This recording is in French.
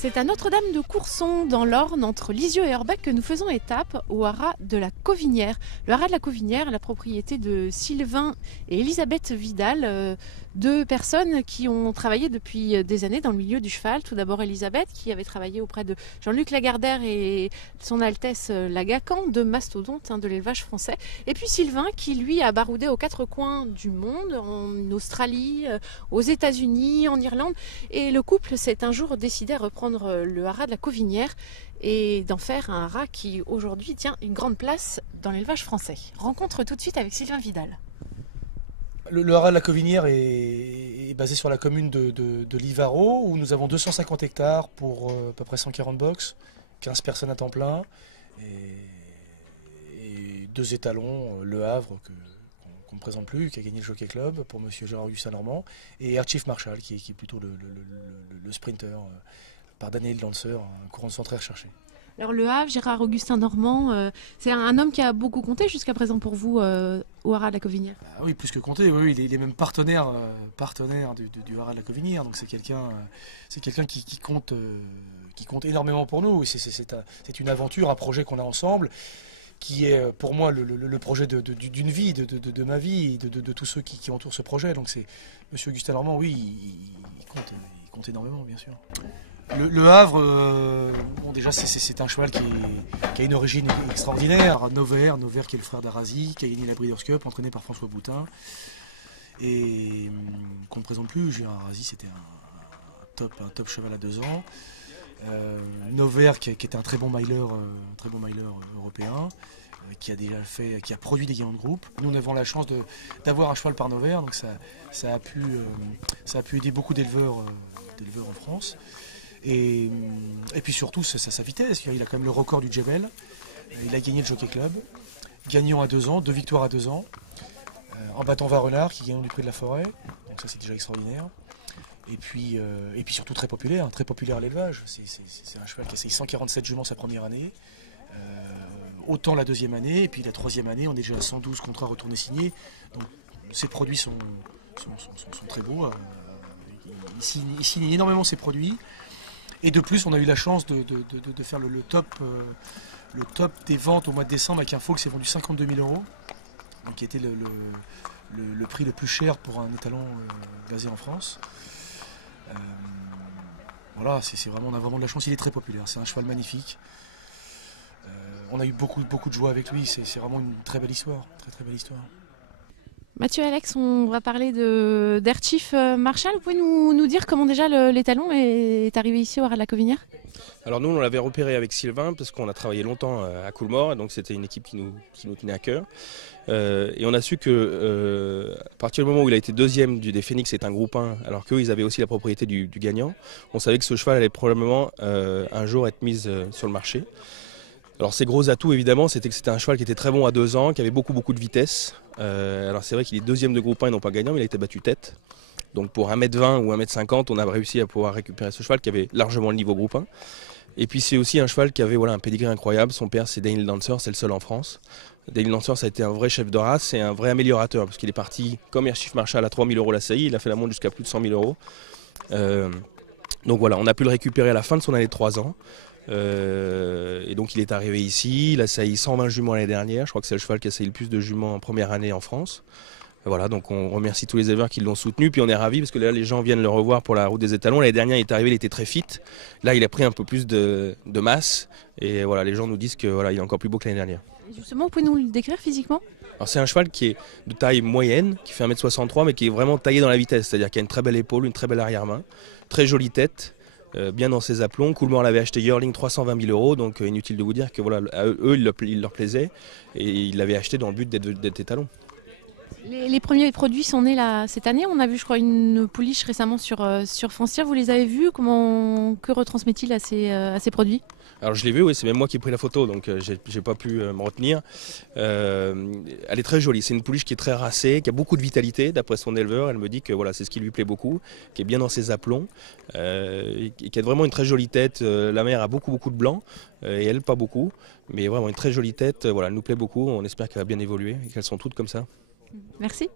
C'est à Notre-Dame de Courson, dans l'Orne, entre Lisieux et Orbec, que nous faisons étape au haras de la Cauvinière. Le haras de la Cauvinière est la propriété de Sylvain et Elisabeth Vidal, deux personnes qui ont travaillé depuis des années dans le milieu du cheval. Tout d'abord Elisabeth, qui avait travaillé auprès de Jean-Luc Lagardère et son Altesse Lagacan, deux mastodontes de l'élevage français. Et puis Sylvain, qui lui a baroudé aux quatre coins du monde, en Australie, aux États-Unis, en Irlande. Et le couple s'est un jour décidé à reprendre le haras de la Cauvinière et d'en faire un haras qui aujourd'hui tient une grande place dans l'élevage français. Rencontre tout de suite avec Sylvain Vidal. Le haras de la Cauvinière est basé sur la commune de Livaro, où nous avons 250 hectares pour à peu près 140 box, 15 personnes à temps plein et deux étalons, Le Havre qu'on ne présente plus, qui a gagné le Jockey Club pour monsieur Gérard-Augustin Normand, et Air Chief Marshall qui est plutôt le sprinter par Daniel Dancer, un courant de centre très recherché. Alors Le Havre, Gérard-Augustin Normand, c'est un homme qui a beaucoup compté jusqu'à présent pour vous au haras de la Cauvinière. Ah oui, plus que compté, oui, il est même partenaire du haras de la Cauvinière, donc c'est quelqu'un qui compte énormément pour nous. C'est une aventure, un projet qu'on a ensemble, qui est pour moi le projet d'une vie, de ma vie, de tous ceux qui entourent ce projet. Donc c'est monsieur Augustin Normand, oui, il compte énormément, bien sûr. Le Havre, bon, déjà c'est un cheval qui a une origine extraordinaire. Novaire qui est le frère d'Arazi, qui a gagné la Breeders' Cup, entraîné par François Boutin, et qu'on ne présente plus. Gérard Arazi, c'était un top cheval à 2 ans. Novaire qui était un très bon miler européen, qui a produit des gagnants de groupe. Nous avons la chance d'avoir un cheval par Novaire, donc ça a pu aider beaucoup d'éleveurs en France. Et puis surtout sa vitesse, il a quand même le record du Jebel, il a gagné le Jockey Club, gagnant à 2 ans, 2 victoires à 2 ans, en battant Varenard qui gagne du prix de la forêt, donc ça c'est déjà extraordinaire. Et puis surtout très populaire à l'élevage. C'est un cheval qui a essayé 147 juments sa première année, autant la deuxième année, et puis la troisième année on est déjà à 112 contrats retournés signés, donc ses produits sont très beaux, il signe énormément ses produits. Et de plus, on a eu la chance de faire le top des ventes au mois de décembre avec un foal qui s'est vendu 52 000 €, donc qui était le prix le plus cher pour un étalon basé en France. Voilà, on a vraiment de la chance, il est très populaire, c'est un cheval magnifique. On a eu beaucoup de joie avec lui, c'est vraiment une très belle histoire, très belle histoire. Mathieu, Alex, on va parler d'Air Chief Marshall. Vous pouvez nous dire comment déjà l'étalon est arrivé ici au haras de la Cauvinière? Alors nous, on l'avait repéré avec Sylvain parce qu'on a travaillé longtemps à Coolmore, donc c'était une équipe qui nous tenait à cœur. Et on a su que à partir du moment où il a été deuxième des Phoenix, c'est un groupe 1, alors qu'eux, ils avaient aussi la propriété du gagnant. On savait que ce cheval allait probablement un jour être mis sur le marché. Alors ses gros atouts évidemment, c'était que c'était un cheval qui était très bon à 2 ans, qui avait beaucoup de vitesse. Alors c'est vrai qu'il est deuxième de groupe 1 et non pas gagnant, mais il a été battu tête. Donc pour 1m20 ou 1m50, on a réussi à pouvoir récupérer ce cheval qui avait largement le niveau groupe 1. Et puis c'est aussi un cheval qui avait un pédigré incroyable. Son père c'est Daniel Dancer, c'est le seul en France. Daniel Dancer, ça a été un vrai chef de race et un vrai améliorateur, parce qu'il est parti comme Air Chief Marshall à 3 000 € la saillie, il a fait la monte jusqu'à plus de 100 000 €. Donc voilà, on a pu le récupérer à la fin de son année de 3 ans. Et donc il est arrivé ici, il a sailli 120 juments l'année dernière, je crois que c'est le cheval qui a sailli le plus de juments en première année en France. Voilà, donc on remercie tous les éleveurs qui l'ont soutenu, puis on est ravis parce que là les gens viennent le revoir pour la route des étalons. L'année dernière il est arrivé, il était très fit, là il a pris un peu plus de masse, et voilà, les gens nous disent que voilà, il est encore plus beau que l'année dernière. Et justement, vous pouvez nous le décrire physiquement? Alors c'est un cheval qui est de taille moyenne, qui fait 1m63, mais qui est vraiment taillé dans la vitesse, c'est-à-dire qu'il a une très belle épaule, une très belle arrière-main, très jolie tête. Bien dans ses aplombs. Coolmore l'avait acheté Yearling 320 000 €, donc inutile de vous dire que voilà, à eux il leur plaisait et ils l'avaient acheté dans le but d'être étalon. Les premiers produits sont nés là cette année. On a vu, je crois, une pouliche récemment sur Foncière. Vous les avez vus? Que retransmet-il à ces produits? Alors je l'ai vu, oui, c'est même moi qui ai pris la photo, donc j'ai pas pu me retenir. Elle est très jolie, c'est une pouliche qui est très racée, qui a beaucoup de vitalité, d'après son éleveur. Elle me dit que voilà, c'est ce qui lui plaît beaucoup, qui est bien dans ses aplombs, et qui a vraiment une très jolie tête. La mère a beaucoup de blanc, et elle pas beaucoup, mais vraiment une très jolie tête. Voilà, elle nous plaît beaucoup, on espère qu'elle va bien évoluer et qu'elles sont toutes comme ça. Merci.